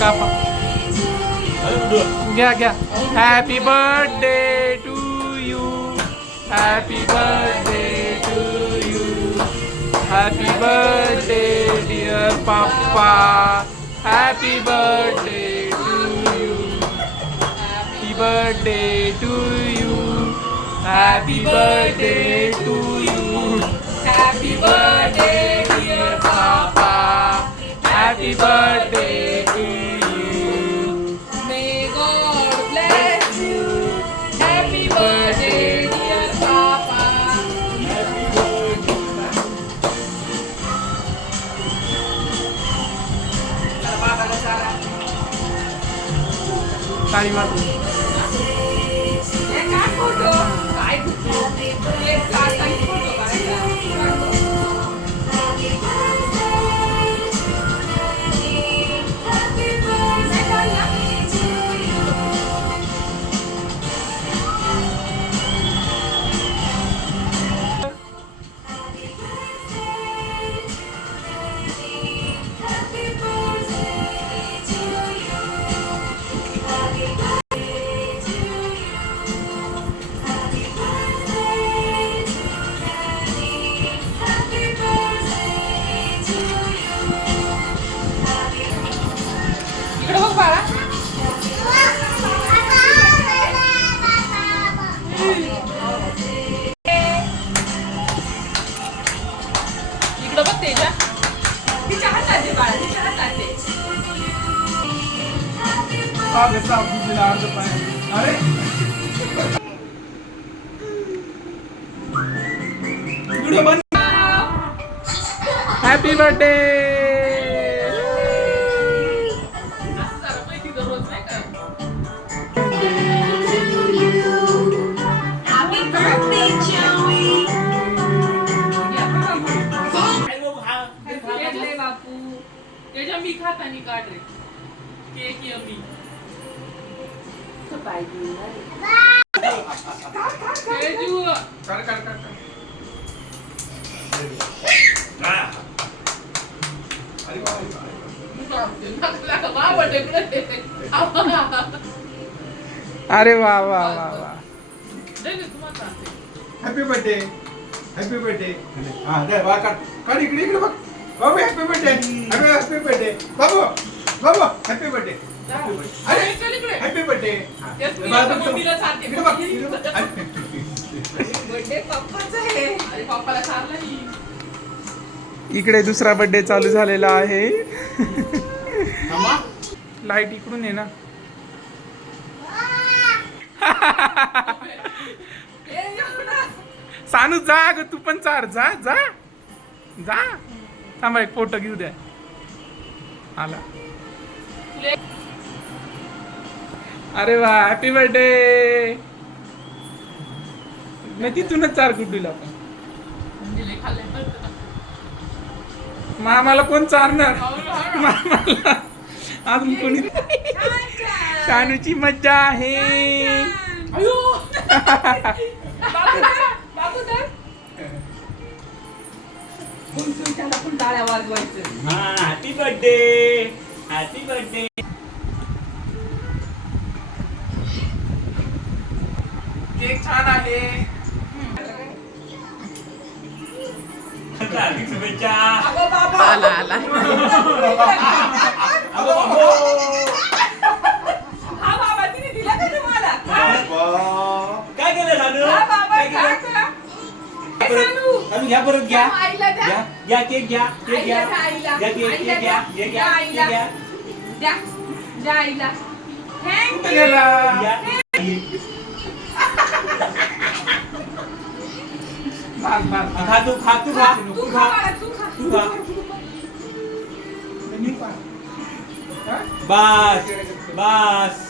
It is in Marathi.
कापा घ्या घ्या. Happy birthday to you. Happy birthday to you. Happy birthday dear papa. Happy birthday to you. Happy birthday to you. Happy birthday to you. Happy birthday dear papa. Happy birthday to you. May God bless you. Happy birthday dear papa. ताळी मारू. Happy birthday. त्याच्या मी खातानी काढ रे केक यम्मी. तेजू कर कर कर. अरे वा वा वा वा. Happy birthday. Happy birthday. हा दे वा काढ काढ इकडे इकडे बघ बाबू. Happy birthday. हॅपी बर्थडे बाबू. बाबू हॅपी बर्थडे. अरे हॅपी बर्थडे. बर्थडे पप्पाचा आहे. अरे पप्पाला चालला नाही. इकडे दुसरा बर्थडे चालू झालेला आहे. लाईट इकडून आहे ना. सानू जा ग तू पण चार. जा जा जा. थांबा एक फोटो घेऊ द्या. आला. अरे वा हॅपी बर्थडे. मी तिथूनच चार गुड्डूला पण. मामाला कोण चारणार. मामाला अजून कोणी. शानूची मज्जा आहे. Happy birthday. Happy birthday. Cake छान आहे. शुभेच्छा. आला आला. हा बाबा तिने दिला का तुम्हाला. काय केलं सानू. सानू घ्या परत घ्या. घ्या केक घ्या. केक घ्या. घ्या केक घ्या. घ्या घ्या घ्या. द्या आईला. कुठे गेला. खा तू खा तू खा तू खा तू खा. बस बस.